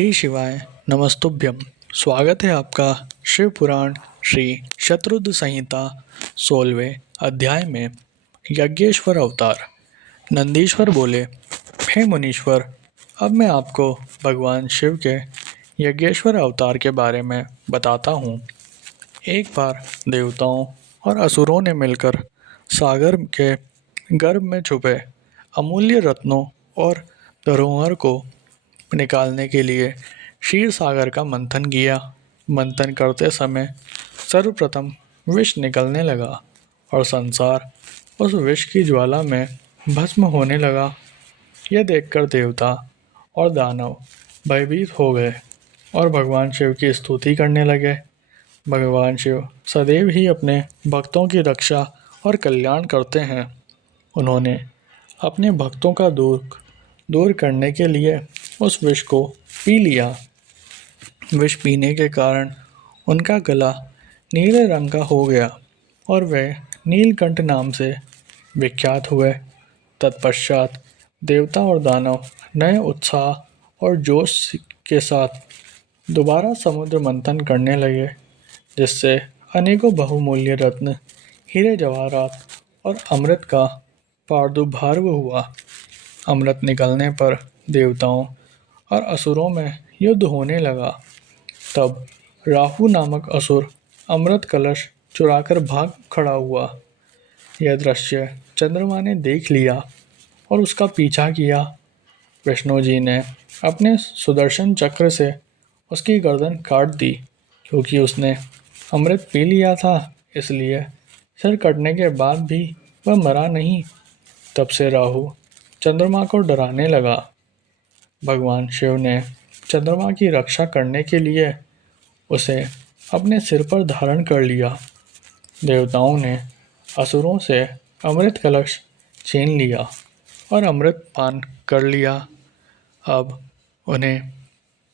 श्री शिवाय नमस्तुभ्यम। स्वागत है आपका शिव पुराण श्री शतरुद्र संहिता 16वें अध्याय में यज्ञेश्वर अवतार। नंदीश्वर बोले, हे मुनीश्वर, अब मैं आपको भगवान शिव के यज्ञेश्वर अवतार के बारे में बताता हूँ। एक बार देवताओं और असुरों ने मिलकर सागर के गर्भ में छुपे अमूल्य रत्नों और धरोहर को निकालने के लिए क्षीर सागर का मंथन किया। मंथन करते समय सर्वप्रथम विष निकलने लगा और संसार उस विष की ज्वाला में भस्म होने लगा। यह देखकर देवता और दानव भयभीत हो गए और भगवान शिव की स्तुति करने लगे। भगवान शिव सदैव ही अपने भक्तों की रक्षा और कल्याण करते हैं। उन्होंने अपने भक्तों का दुख दूर करने के लिए उस विष को पी लिया। विष पीने के कारण उनका गला नीले रंग का हो गया और वे नीलकंठ नाम से विख्यात हुए। तत्पश्चात देवता और दानव नए उत्साह और जोश के साथ दोबारा समुद्र मंथन करने लगे, जिससे अनेकों बहुमूल्य रत्न, हीरे जवाहरात और अमृत का प्रादुर्भाव हुआ। अमृत निकलने पर देवताओं और असुरों में युद्ध होने लगा। तब राहु नामक असुर अमृत कलश चुराकर भाग खड़ा हुआ। यह दृश्य चंद्रमा ने देख लिया और उसका पीछा किया। विष्णु जी ने अपने सुदर्शन चक्र से उसकी गर्दन काट दी। क्योंकि उसने अमृत पी लिया था, इसलिए सिर कटने के बाद भी वह मरा नहीं। तब से राहु चंद्रमा को डराने लगा। भगवान शिव ने चंद्रमा की रक्षा करने के लिए उसे अपने सिर पर धारण कर लिया। देवताओं ने असुरों से अमृत कलश छीन लिया और अमृत पान कर लिया। अब उन्हें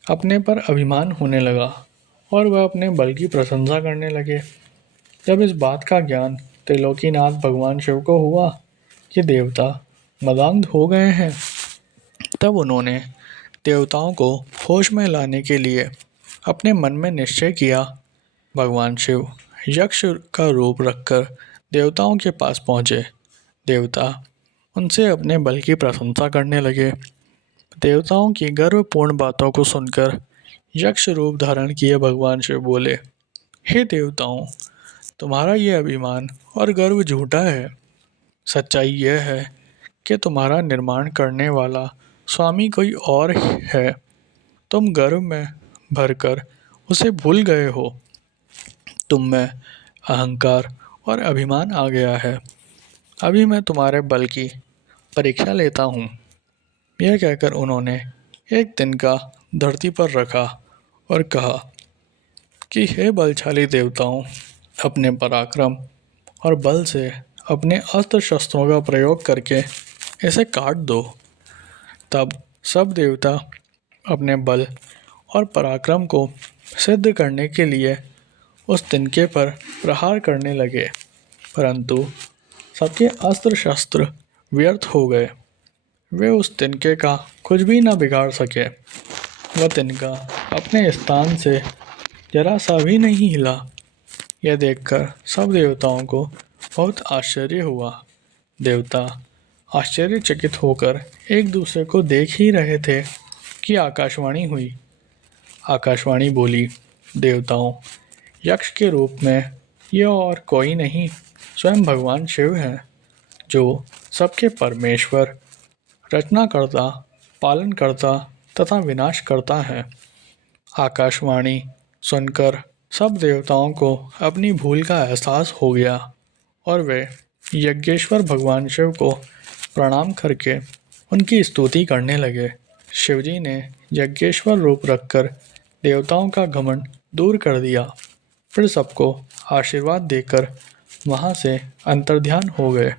अपने पर अभिमान होने लगा और वह अपने बल की प्रशंसा करने लगे। जब इस बात का ज्ञान त्रिलोकीनाथ भगवान शिव को हुआ कि देवता मदान्ध हो गए हैं, तब उन्होंने देवताओं को होश में लाने के लिए अपने मन में निश्चय किया। भगवान शिव यक्ष का रूप रखकर देवताओं के पास पहुँचे। देवता उनसे अपने बल की प्रशंसा करने लगे। देवताओं की गर्वपूर्ण बातों को सुनकर यक्ष रूप धारण किए भगवान शिव बोले, हे देवताओं, तुम्हारा ये अभिमान और गर्व झूठा है। सच्चाई यह है कि तुम्हारा निर्माण करने वाला स्वामी कोई और है। तुम गर्व में भरकर उसे भूल गए हो। तुम में अहंकार और अभिमान आ गया है। अभी मैं तुम्हारे बल की परीक्षा लेता हूँ। यह कहकर उन्होंने एक तिनका धरती पर रखा और कहा कि हे बलशाली देवताओं, अपने पराक्रम और बल से अपने अस्त्र शस्त्रों का प्रयोग करके इसे काट दो। तब सब देवता अपने बल और पराक्रम को सिद्ध करने के लिए उस तिनके पर प्रहार करने लगे, परंतु सबके अस्त्र शस्त्र व्यर्थ हो गए। वे उस तिनके का कुछ भी न बिगाड़ सके। वह तिनका अपने स्थान से जरा सा भी नहीं हिला। यह देखकर सब देवताओं को बहुत आश्चर्य हुआ। देवता आश्चर्यचकित होकर एक दूसरे को देख ही रहे थे कि आकाशवाणी हुई। आकाशवाणी बोली, देवताओं, यक्ष के रूप में यह और कोई नहीं, स्वयं भगवान शिव हैं, जो सबके परमेश्वर, रचनाकर्ता, पालनकर्ता तथा विनाश करता है। आकाशवाणी सुनकर सब देवताओं को अपनी भूल का एहसास हो गया और वे यज्ञेश्वर भगवान शिव को प्रणाम करके उनकी स्तुति करने लगे। शिवजी ने यज्ञेश्वर रूप रखकर देवताओं का घमंड दूर कर दिया। फिर सबको आशीर्वाद देकर वहाँ से अंतर्ध्यान हो गए।